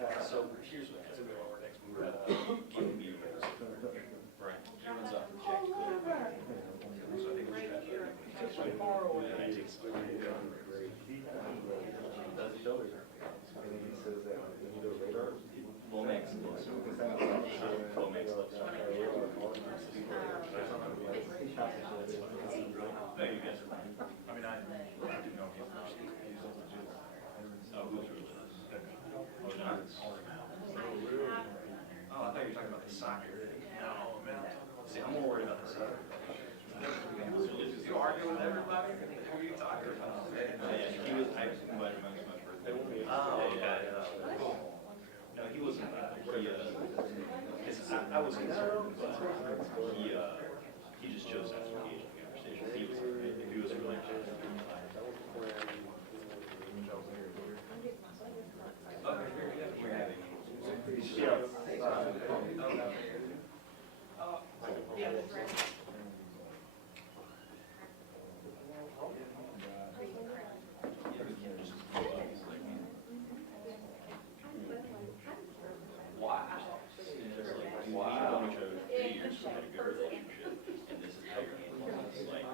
So here's what we were next. We were at a game meeting. Right. He runs up and checks good. So I think we should have that. So far away. I take some. Does he show it? And then he says that when you do a radar, Lomax looks. Lomax looks. No, you guys are fine. I mean, I didn't know he was oh, who's really? Oh, nuts. Oh, I thought you were talking about the soccer. No, man. See, I'm more worried about the soccer. You arguing with everybody? Who are you talking about? Yeah, he was, I invited him to my birthday. Oh, yeah. No, he wasn't, I was concerned, but he just chose not to engage in the conversation. He was, if he was really interested. Okay, we're having. Wow. We chose 3 years for a good relationship, and this is how you're handling this. Like,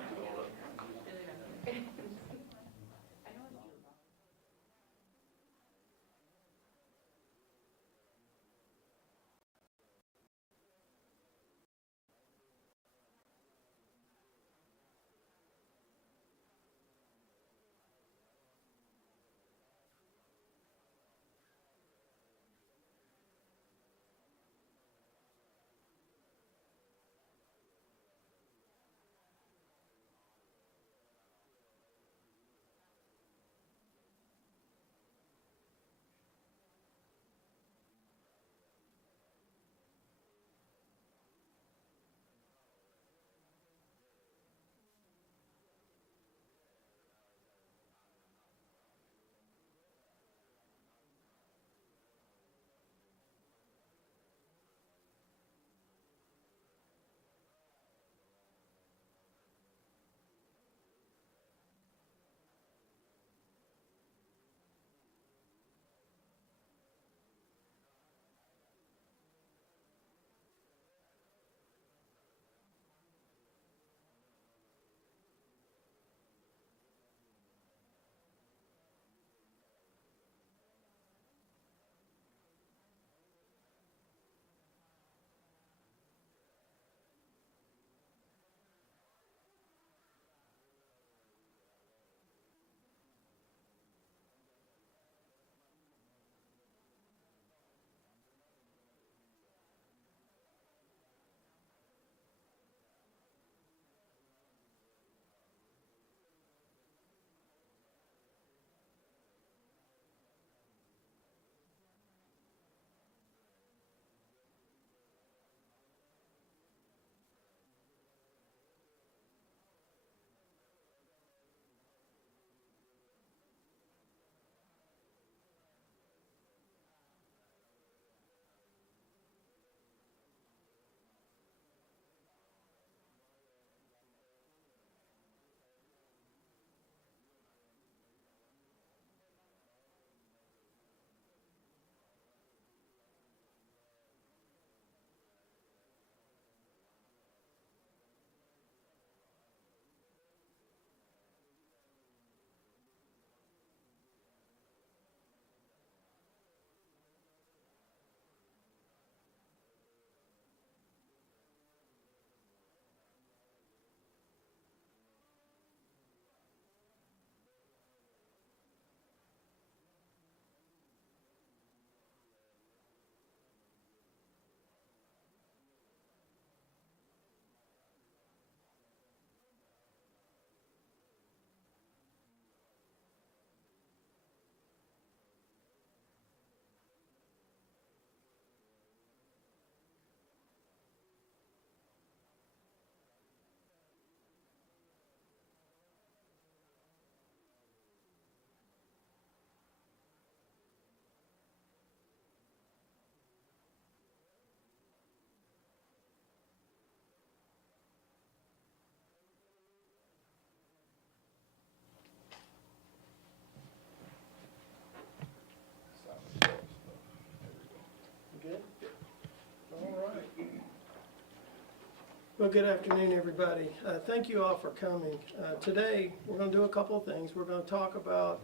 Well, good afternoon, everybody. Thank you all for coming. Today, we're going to do a couple of things. We're going to talk about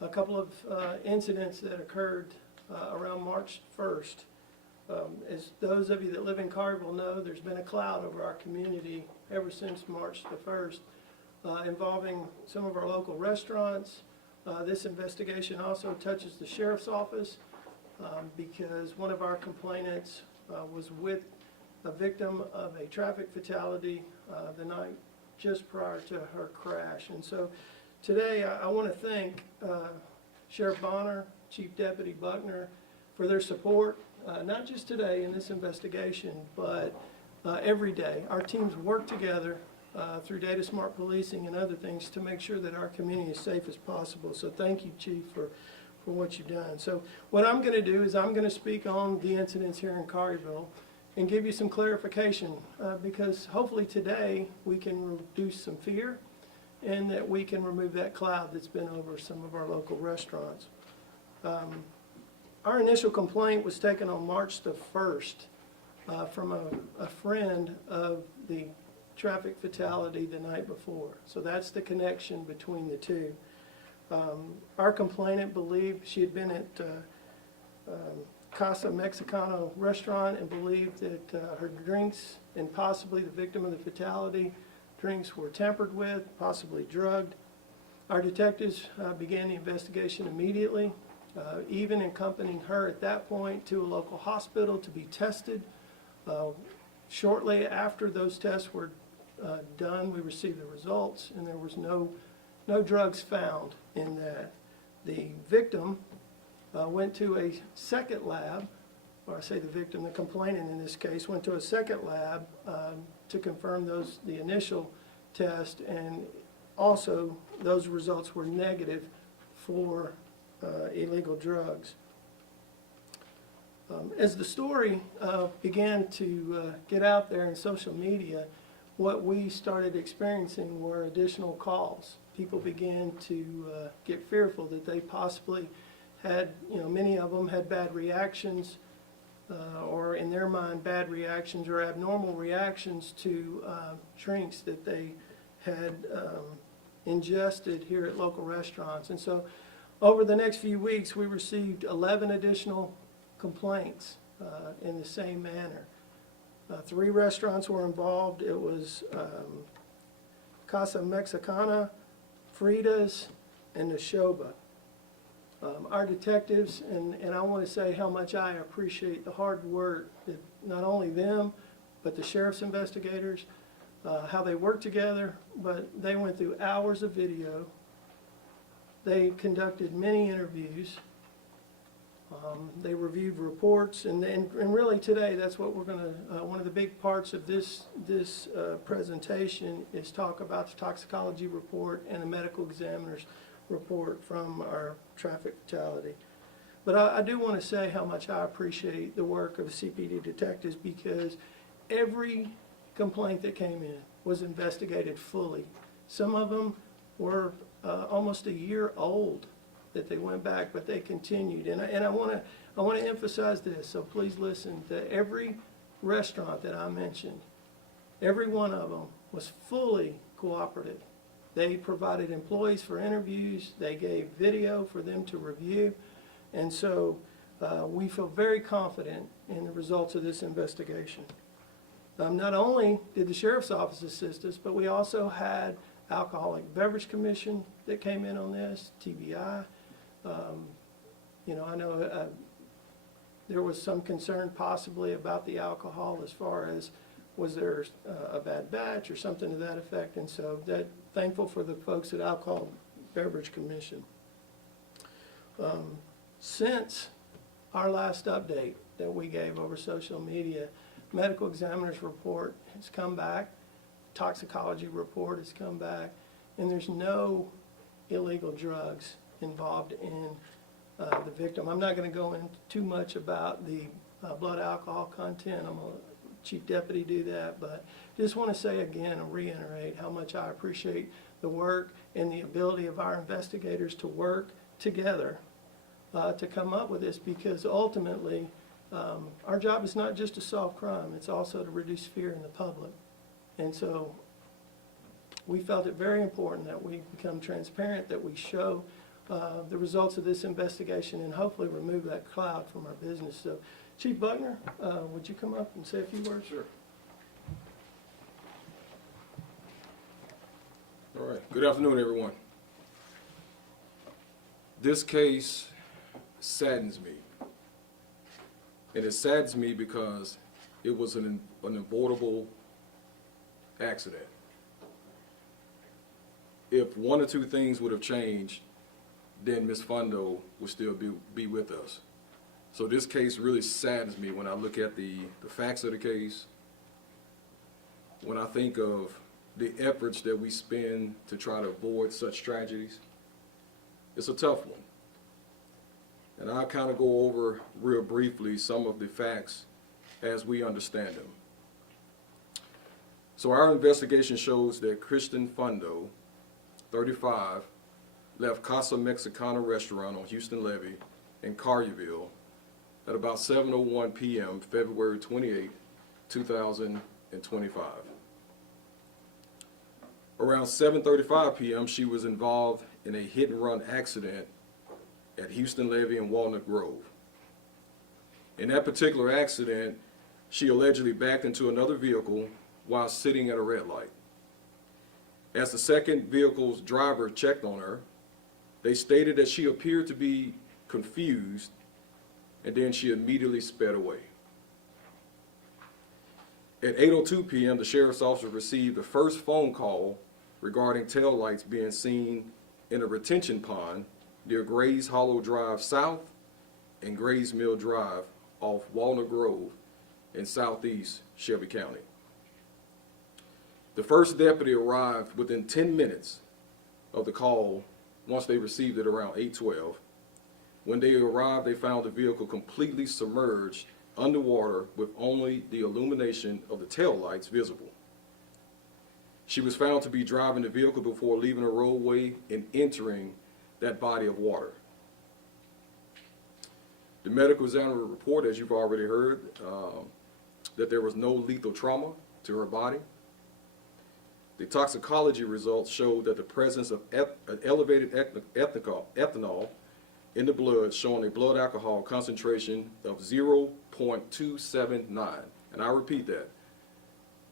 a couple of incidents that occurred around March 1st. As those of you that live in Collierville know, there's been a cloud over our community ever since March the 1st, involving some of our local restaurants. This investigation also touches the sheriff's office because one of our complainants was with a victim of a traffic fatality the night just prior to her crash. And so today I want to thank Sheriff Buckner, Chief Deputy Buckner for their support, not just today in this investigation, but every day. Our teams work together through data smart policing and other things to make sure that our community is safe as possible. So thank you, Chief, for what you've done. So what I'm going to do is I'm going to speak on the incidents here in Collierville and give you some clarification because hopefully today we can reduce some fear and that we can remove that cloud that's been over some of our local restaurants. Our initial complaint was taken on March the 1st from a friend of the traffic fatality the night before. So that's the connection between the two. Our complainant believed she had been at Casa Mexicano restaurant and believed that her drinks and possibly the victim of the fatality drinks were tampered with, possibly drugged. Our detectives began the investigation immediately, even accompanying her at that point to a local hospital to be tested. Shortly after those tests were done, we received the results and there was no drugs found in that. The victim went to a second lab, or I say the victim, the complainant in this case, went to a second lab to confirm the initial test, and also those results were negative for illegal drugs. As the story began to get out there in social media, what we started experiencing were additional calls. People began to get fearful that they possibly had, many of them had bad reactions or in their mind bad reactions or abnormal reactions to drinks that they had ingested here at local restaurants. And so over the next few weeks we received 11 additional complaints in the same manner. 3 restaurants were involved. It was Casa Mexicana, Frida's, and the Shoba. Our detectives, and I want to say how much I appreciate the hard work that not only them, but the sheriff's investigators, how they work together, but they went through hours of video. They conducted many interviews. They reviewed reports, and really today that's what we're going to, one of the big parts of this presentation is talk about the toxicology report and the medical examiner's report from our traffic fatality. But I do want to say how much I appreciate the work of CPD detectives because every complaint that came in was investigated fully. Some of them were almost a year old that they went back, but they continued. And I want to emphasize this, so please listen to every restaurant that I mentioned. Every one of them was fully cooperative. They provided employees for interviews. They gave video for them to review. And so we feel very confident in the results of this investigation. Not only did the Sheriff's Office assist us, but we also had Alcoholic Beverage Commission that came in on this, TBI. I know there was some concern possibly about the alcohol as far as was there a bad batch or something to that effect, and so thankful for the folks at Alcohol Beverage Commission. Since our last update that we gave over social media, medical examiner's report has come back, toxicology report has come back, and there's no illegal drugs involved in the victim. I'm not going to go into too much about the blood alcohol content. I'm going to Chief Deputy do that, but just want to say again and reiterate how much I appreciate the work and the ability of our investigators to work together to come up with this, because ultimately our job is not just to solve crime, it's also to reduce fear in the public. And so we felt it very important that we become transparent, that we show the results of this investigation and hopefully remove that cloud from our business. So Chief Buckner, would you come up and say a few words? Sure. All right. Good afternoon, everyone. This case saddens me. And it saddens me because it was an avoidable accident. If one or two things would have changed, then Ms. Fundo would still be with us. So this case really saddens me when I look at the facts of the case, when I think of the efforts that we spend to try to avoid such tragedies. It's a tough one. And I'll kind of go over real briefly some of the facts as we understand them. So our investigation shows that Kristen Fundo, 35, left Casa Mexicana restaurant on Houston Levee in Colliervillle at about 7:01 p.m. February 28, 2025. Around 7:35 p.m., she was involved in a hit-and-run accident at Houston Levee and Walnut Grove. In that particular accident, she allegedly backed into another vehicle while sitting at a red light. As the second vehicle's driver checked on her, they stated that she appeared to be confused, and then she immediately sped away. At 8:02 p.m., the sheriff's officer received the first phone call regarding taillights being seen in a retention pond near Grays Hollow Drive South and Grays Mill Drive off Walnut Grove in southeast Shelby County. The first deputy arrived within 10 minutes of the call once they received it around 8:12. When they arrived, they found the vehicle completely submerged underwater with only the illumination of the taillights visible. She was found to be driving the vehicle before leaving a roadway and entering that body of water. The medical examiner report, as you've already heard, that there was no lethal trauma to her body. The toxicology results showed that the presence of elevated ethanol in the blood, showing a blood alcohol concentration of 0.279. And I repeat that,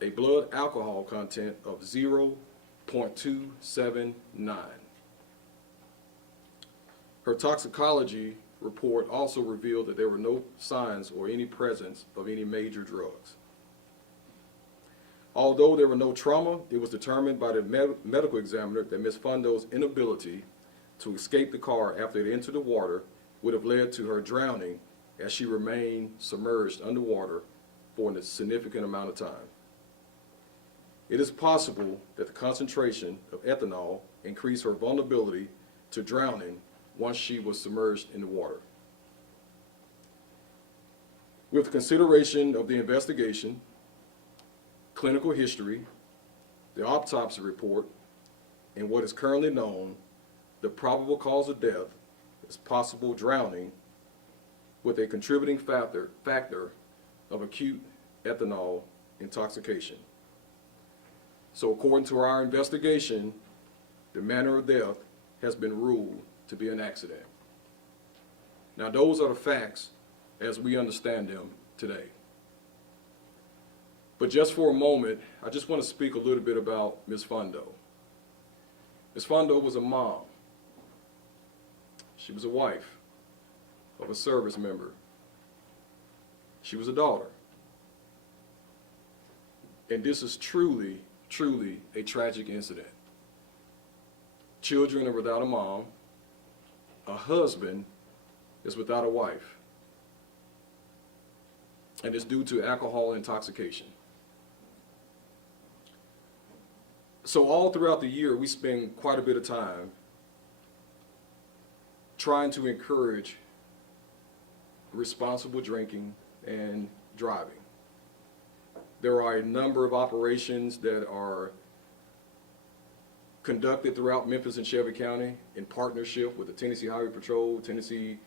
a blood alcohol content of 0.279. Her toxicology report also revealed that there were no signs or any presence of any major drugs. Although there were no trauma, it was determined by the medical examiner that Ms. Fundo's inability to escape the car after it entered the water would have led to her drowning, as she remained submerged underwater for a significant amount of time. It is possible that the concentration of ethanol increased her vulnerability to drowning once she was submerged in the water. With consideration of the investigation, clinical history, the autopsy report, and what is currently known, the probable cause of death is possible drowning with a contributing factor of acute ethanol intoxication. So according to our investigation, the manner of death has been ruled to be an accident. Now those are the facts as we understand them today. But just for a moment, I just want to speak a little bit about Ms. Fundo. Ms. Fundo was a mom. She was a wife of a service member. She was a daughter. And this is truly, truly a tragic incident. Children are without a mom. A husband is without a wife. And it's due to alcohol intoxication. So all throughout the year, we spend quite a bit of time trying to encourage responsible drinking and driving. There are a number of operations that are conducted throughout Memphis and Shelby County in partnership with the Tennessee Highway Patrol, Tennessee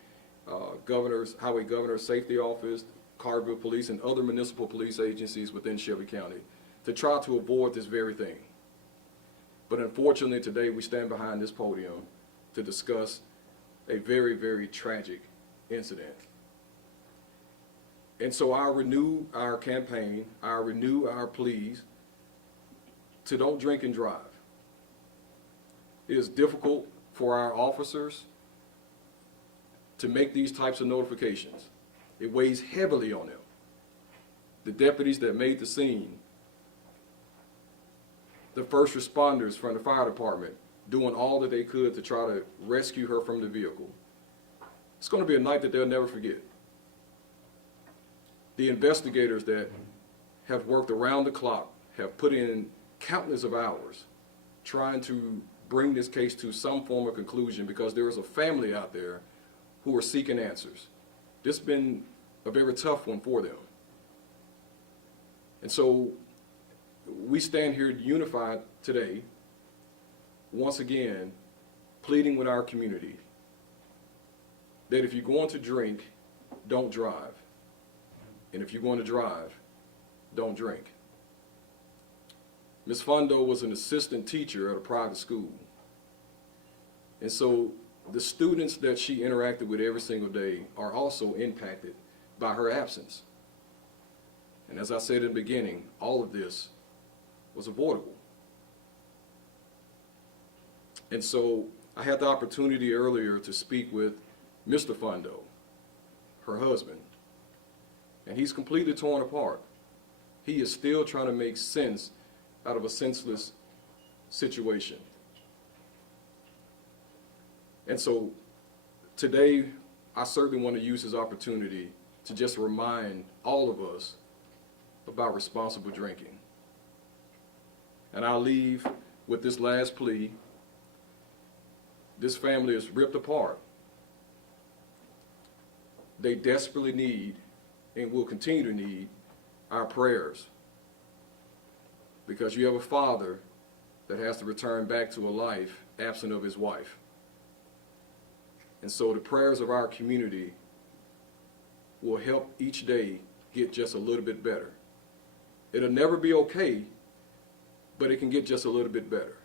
Highway Governor's Safety Office, Colliervillle Police, and other municipal police agencies within Shelby County to try to avoid this very thing. But unfortunately, today we stand behind this podium to discuss a very, very tragic incident. And so I renew our campaign, I renew our pleas to don't drink and drive. It is difficult for our officers to make these types of notifications. It weighs heavily on them. The deputies that made the scene, the first responders from the fire department, doing all that they could to try to rescue her from the vehicle. It's going to be a night that they'll never forget. The investigators that have worked around the clock, have put in countless of hours trying to bring this case to some form of conclusion, because there is a family out there who are seeking answers. This has been a very tough one for them. And so we stand here unified today, once again, pleading with our community that if you're going to drink, don't drive. And if you're going to drive, don't drink. Ms. Fondo was an assistant teacher at a private school. And so the students that she interacted with every single day are also impacted by her absence. And as I said in the beginning, all of this was avoidable. And so I had the opportunity earlier to speak with Mr. Fondo, her husband, and he's completely torn apart. He is still trying to make sense out of a senseless situation. And so today, I certainly want to use this opportunity to just remind all of us about responsible drinking. And I'll leave with this last plea. This family is ripped apart. They desperately need, and will continue to need, our prayers. Because you have a father that has to return back to a life absent of his wife. And so the prayers of our community will help each day get just a little bit better. It'll never be okay, but it can get just a little bit better.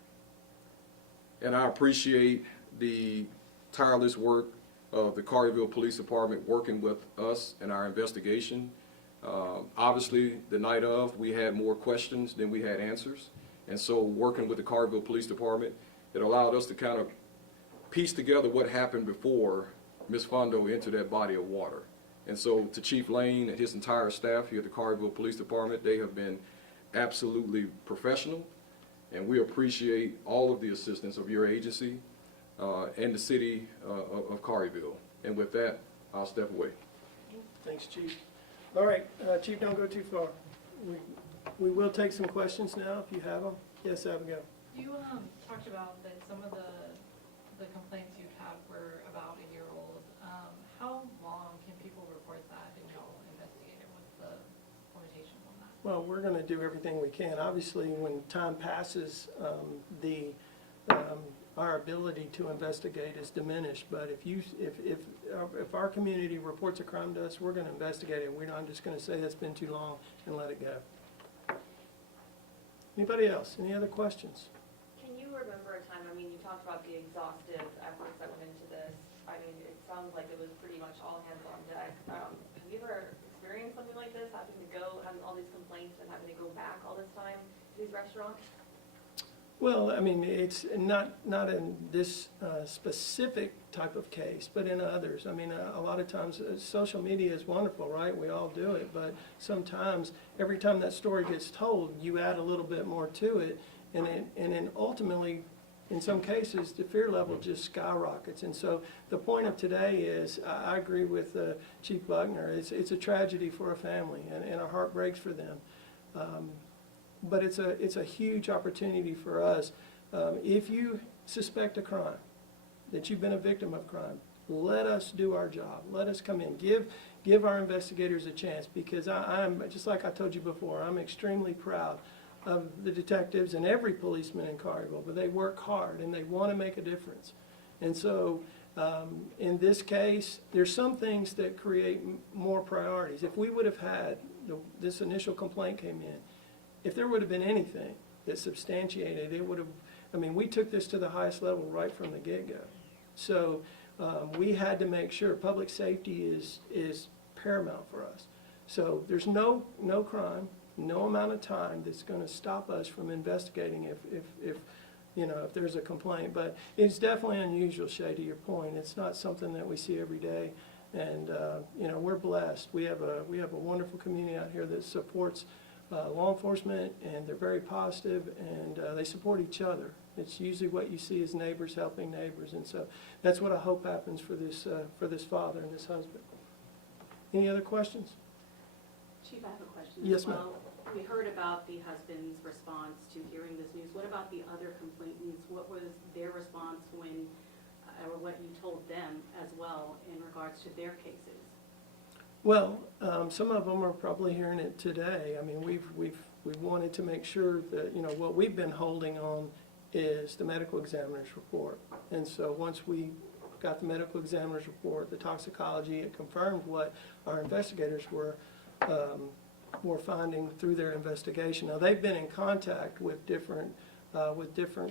And I appreciate the tireless work of the Colliervillle Police Department working with us in our investigation. Obviously, the night of, we had more questions than we had answers. And so working with the Colliervillle Police Department, it allowed us to kind of piece together what happened before Ms. Fondo entered that body of water. And so to Chief Lane and his entire staff here at the Colliervillle Police Department, they have been absolutely professional, and we appreciate all of the assistance of your agency and the city of Colliervillle. And with that, I'll step away. Thanks, Chief. All right, Chief, don't go too far. We will take some questions now if you have them. Yes, Abigail. You talked about that some of the complaints you have were about a year old. How long can people report that and you'll investigate it? What's the limitations on that? Well, we're going to do everything we can. Obviously, when time passes, our ability to investigate is diminished. But if our community reports a crime to us, we're going to investigate it. We're not just going to say that's been too long and let it go. Anybody else? Any other questions? Can you remember a time, I mean, you talked about the exhaustive efforts that went into this. I mean, it sounds like it was pretty much all hands on deck. Have you ever experienced something like this, having all these complaints and having to go back all this time to these restaurants? Well, I mean, it's not in this specific type of case, but in others. I mean, a lot of times social media is wonderful, right? We all do it, but sometimes every time that story gets told, you add a little bit more to it, and then ultimately, in some cases, the fear level just skyrockets. And so the point of today is, I agree with Chief Buckner. It's a tragedy for a family, and our heart breaks for them. But it's a huge opportunity for us. If you suspect a crime, that you've been a victim of crime, let us do our job. Let us come in. Give our investigators a chance, because I'm just like I told you before, I'm extremely proud of the detectives and every policeman in Collierville, but they work hard and they want to make a difference. And so in this case, there's some things that create more priorities. If we would have had, this initial complaint came in, if there would have been anything that substantiated, it would have, I mean, we took this to the highest level right from the get-go. So we had to make sure public safety is paramount for us. So there's no crime, no amount of time that's going to stop us from investigating if you know, if there's a complaint. But it's definitely unusual, Shay, to your point. It's not something that we see every day. And, you know, we're blessed. We have a wonderful community out here that supports law enforcement, and they're very positive, and they support each other. It's usually what you see as neighbors helping neighbors. And so that's what I hope happens for this father and this husband. Any other questions? Chief, I have a question Yes, as ma'am. well. We heard about the husband's response to hearing this news. What about the other complainants? What was their response when, or what you told them as well in regards to their cases? Well, some of them are probably hearing it today. I mean, we've wanted to make sure that, you know, what we've been holding on is the medical examiner's report. And so once we got the medical examiner's report, the toxicology, it confirmed what our investigators were finding through their investigation. Now, they've been in contact with different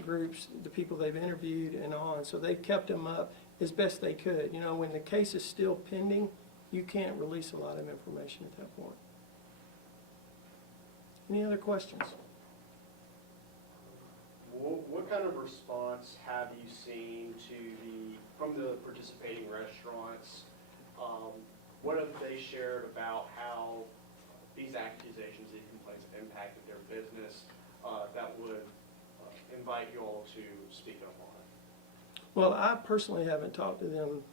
groups, the people they've interviewed and on, so they've kept them up as best they could. You know, when the case is still pending, you can't release a lot of information at that point. Any other questions? What kind of response have you seen from the participating restaurants? What have they shared about how these accusations, these complaints have impacted their business that would invite you all to speak up on it? Well, I personally haven't talked to them,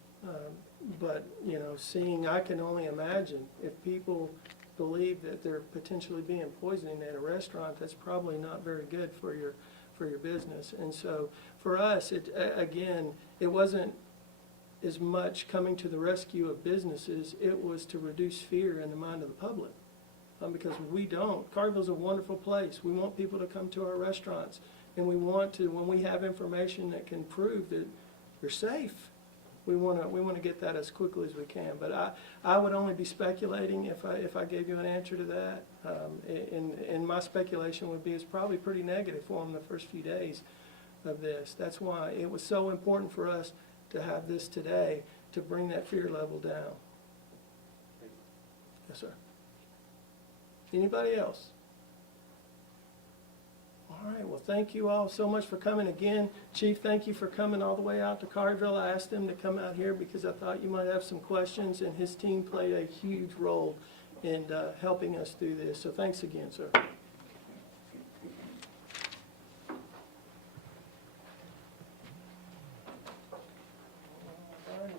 but, you know, I can only imagine if people believe that they're potentially being poisoning at a restaurant, that's probably not very good for your business. And so for us, again, it wasn't as much coming to the rescue of businesses, it was to reduce fear in the mind of the public. Because Collierville's a wonderful place. We want people to come to our restaurants, and we want to, when we have information that can prove that you're safe, we want to get that as quickly as we can. But I would only be speculating if I gave you an answer to that. And my speculation would be it's probably pretty negative for them the first few days of this. That's why it was so important for us to have this today, to bring that fear level down. Yes, sir. Anybody else? All right, well, thank you all so much for coming again. Chief, thank you for coming all the way out to Collierville. I asked him to come out here because I thought you might have some questions, and his team played a huge role in helping us through this. So thanks again, sir. All right,